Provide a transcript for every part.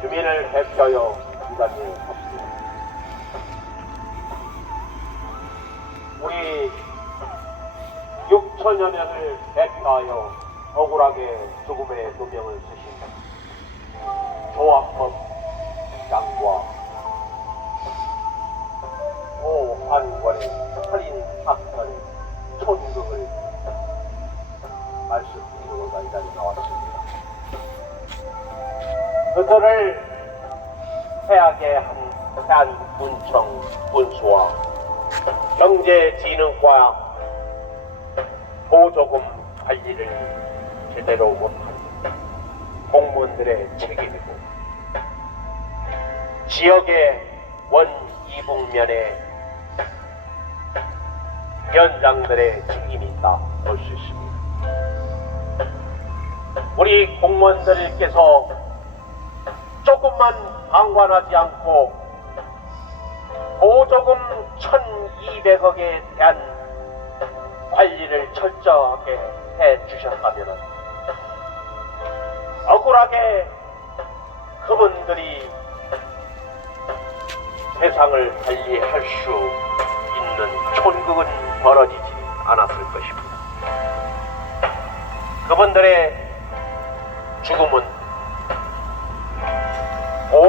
주민을 대표하여 기관에 섭니다. 우리 6천여 명을 대표하여 억울하게 죽음의 누명을 쓰신 조합법 장과 오한권의 살인 사건 촌극을 말씀드리고자 이 자리에 나왔습니다. 그들을 해하게 한 대한군청 군수와 경제진흥과 보조금 관리를 제대로 못한 공무원들의 책임이고 지역의 원 이북면에 위원장들의 책임이 있다 볼 수 있습니다. 우리 공무원들께서 조금만 방관하지 않고 보조금 1200억에 대한 관리를 철저하게 해 주셨다면 억울하게 그분들이 세상을 관리할 수 있는 촌극은 벌어지지 않았을 것입니다. 그분들의 죽음은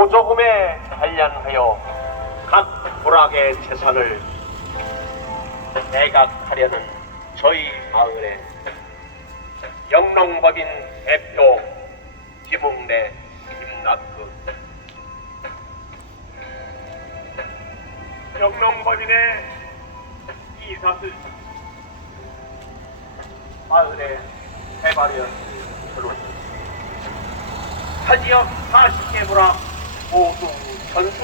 보조금에 관련하여 각 부락의 재산을 매각하려는 저희 마을의 영농법인 대표 김웅래 김낙그 영농법인의 이사슬 마을의 해발이었을 그룹 타지역 40개 부락 전수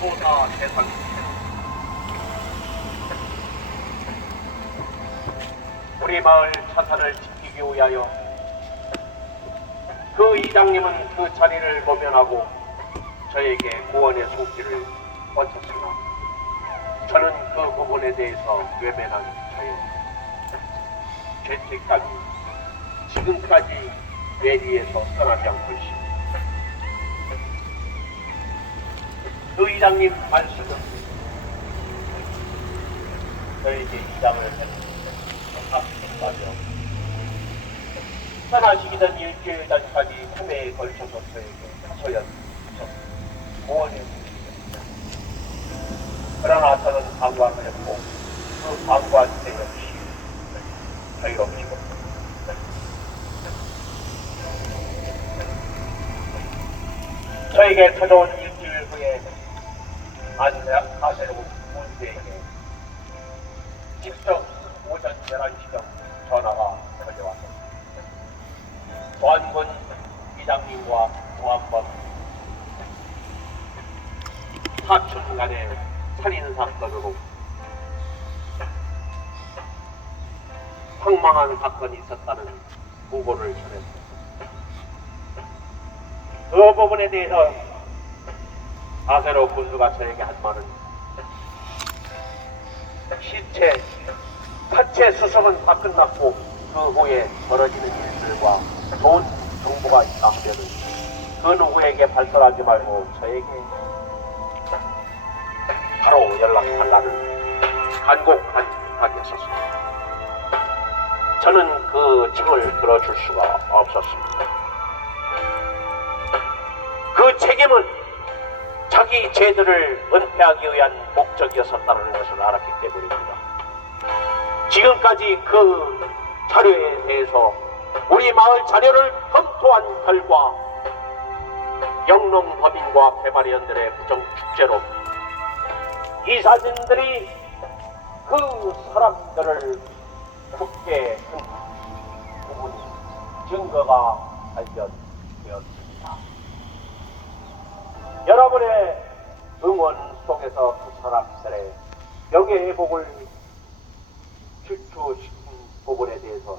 조사 대상입니다. 우리 마을 자산을 지키기 위하여 그 이장님은 그 자리를 모면하고 저에게 구원의 손길을 뻗쳤으나 저는 그 부분에 대해서 외면한 자였습니다. 죄책감이 지금까지 내리에서 떠나지 않고 있습니다. 그 이장님 말씀은 저에게 이장을. 맞아. 떠나시기 전 일주일 전까지 3회에 걸쳐서 저에게 소연, 고원해 그러나 저는 방관을 했고 그 방관 때 역시 자유롭지고 저에게 찾아온 일주일 후에 아세로 문제에게 직접 오전 11시경 전화가 걸려왔습니다. 조한군 이장님과 조한범 사촌 간의 살인 사건으로 황망한 사건이 있었다는 보고를 전했습니다. 그 부분에 대해서 아세로 군수가 저에게 한 말은 시체, 사체 수습은 다 끝났고 그 후에 벌어지는 일들과 좋은 정보가 있다 하면은 그 누구에게 발설하지 말고 저에게 바로 연락달라는 간곡한 부탁이었었습니다. 저는 그 층을 들어줄 수가 없었습니다. 그 책임은 자기 죄들을 은폐하기 위한 목적이었었다는 것을 알았기 때문입니다. 지금까지 그 자료에 대해서 우리 마을 자료를 검토한 결과 영농법인과 배발위원들의 부정 축제로 이 사진들이 그 사람들을 죽게 한 부분 증거가 발견되었습니다. 응원 속에서 그 사람들의 명예회복을 주초시킨 부분에 대해서